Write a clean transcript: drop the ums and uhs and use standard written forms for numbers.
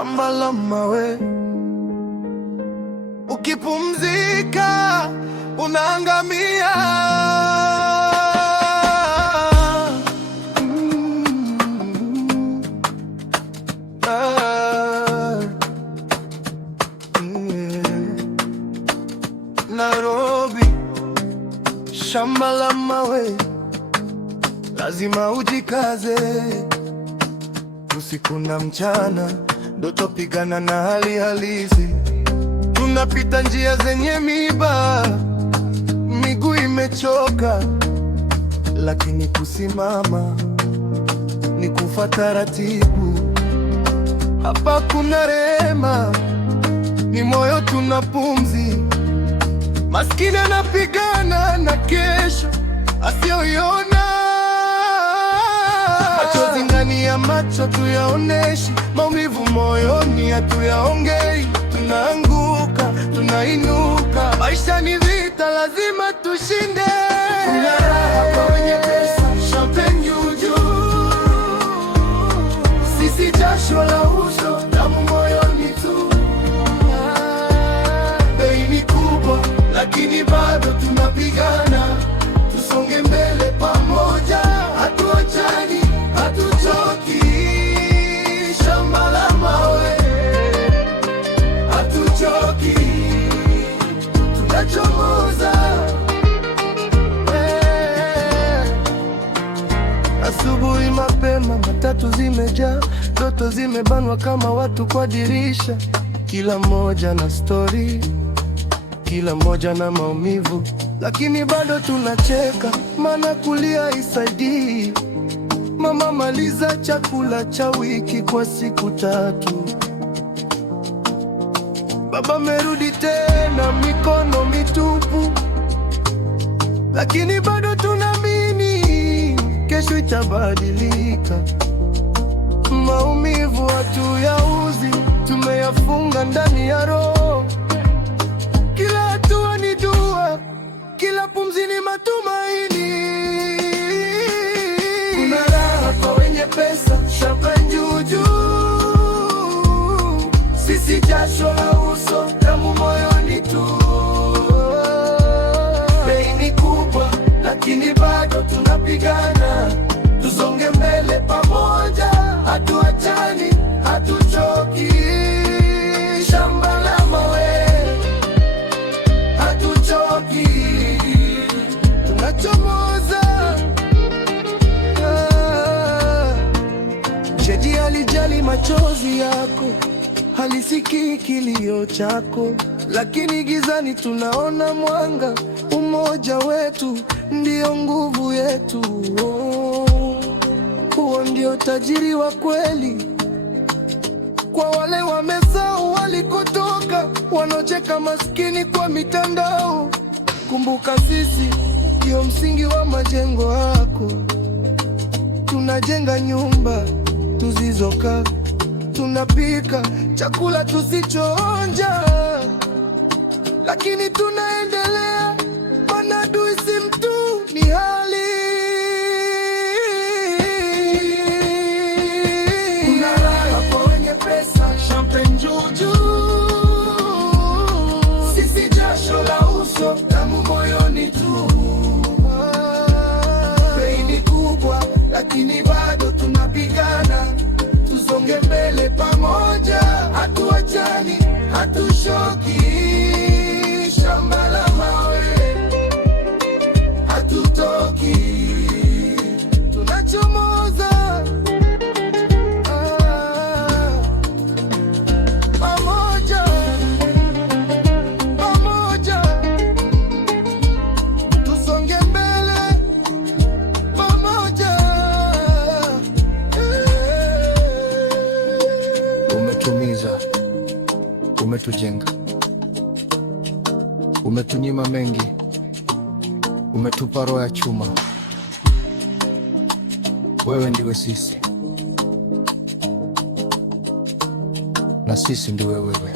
shamba la mawe. Ukipumzika unaangamia. Nairobi, shamba la mawe, lazima ujikaze usiku na mchana, ndoto pigana na hali halisi. Tunapita njia zenye miba, miguu imechoka, lakini kusimama ni kufa taratibu. Hapa kuna rehema, ni moyo tuna pumzi. Maskini anapigana na kesho asiyoiona. Machozi ndani ya macho tuyaoneshi, maumivu moyoni hatuyaongei. Tunaanguka, tunainuka, maisha ni vita, lazima tushinde. Kuna raha kwa wenye pesa, champagne juu juu. Sisi jasho la uso, damu moyoni tu. Bei ni kubwa, lakini bado tunapigana. Tusonge mbele pamoja, hatuachani, hatuchoki. Shamba la mawe, hatuchoki, tunachomoza. Asubuhi mapema, matatu zimejaa, ndoto zimebanwa kama watu kwa dirisha. Kila mmoja na story, kila mmoja na maumivu, lakini bado tunacheka, maana kulia isaidii. Mama, maliza chakula cha wiki kwa siku 3. Baba merudi tena mikono mitupu, lakini bado tunaamini kesho itabadilika. Maumivu hatuyauzi, tumeyafunga ndani ya roho. Kila hatua ni dua, kila pumzi ni matumaini. Kuna raha kwa wenye pesa, champagne juu juu. Sisi jasho la uso, damu moyoni tu. Bei ni kubwa, lakini bado tunapigana. Tusonge mbele pamoja, hatuachani, hatuchoki. Shamba la mawe, hatuchoki, tunachomoza. Jaji alijali machozi yako, halisikii kilio chako, lakini gizani tunaona mwanga. Umoja wetu ndio nguvu yetu. Huo ndio tajiri wa kweli. Kwa wale wamesahau walikotoka, wanaocheka maskini kwa mitandao, kumbuka sisi ndio msingi wa majengo yako. Tunajenga nyumba tusizokaa, tunapika chakula tusichoonja, lakini tunaendelea, maana adui si mtu, ni hali. Kuna raha kwa wenye pesa, champagne juu juu. Sisi jasho la uso, damu moyoni tu. Bei ni kubwa, lakini bado tunapigana. Tusonge mbele pamoja, hatuachani, hatushoki. Shamba la mawe, hatutoki, tunachomoza. Pamoja, pamoja, tusonge mbele pamoja. Umetumiza, umetujenga, umetunyima mengi, umetupa roho ya chuma. Wewe ndiwe sisi, na sisi ndiwe wewe.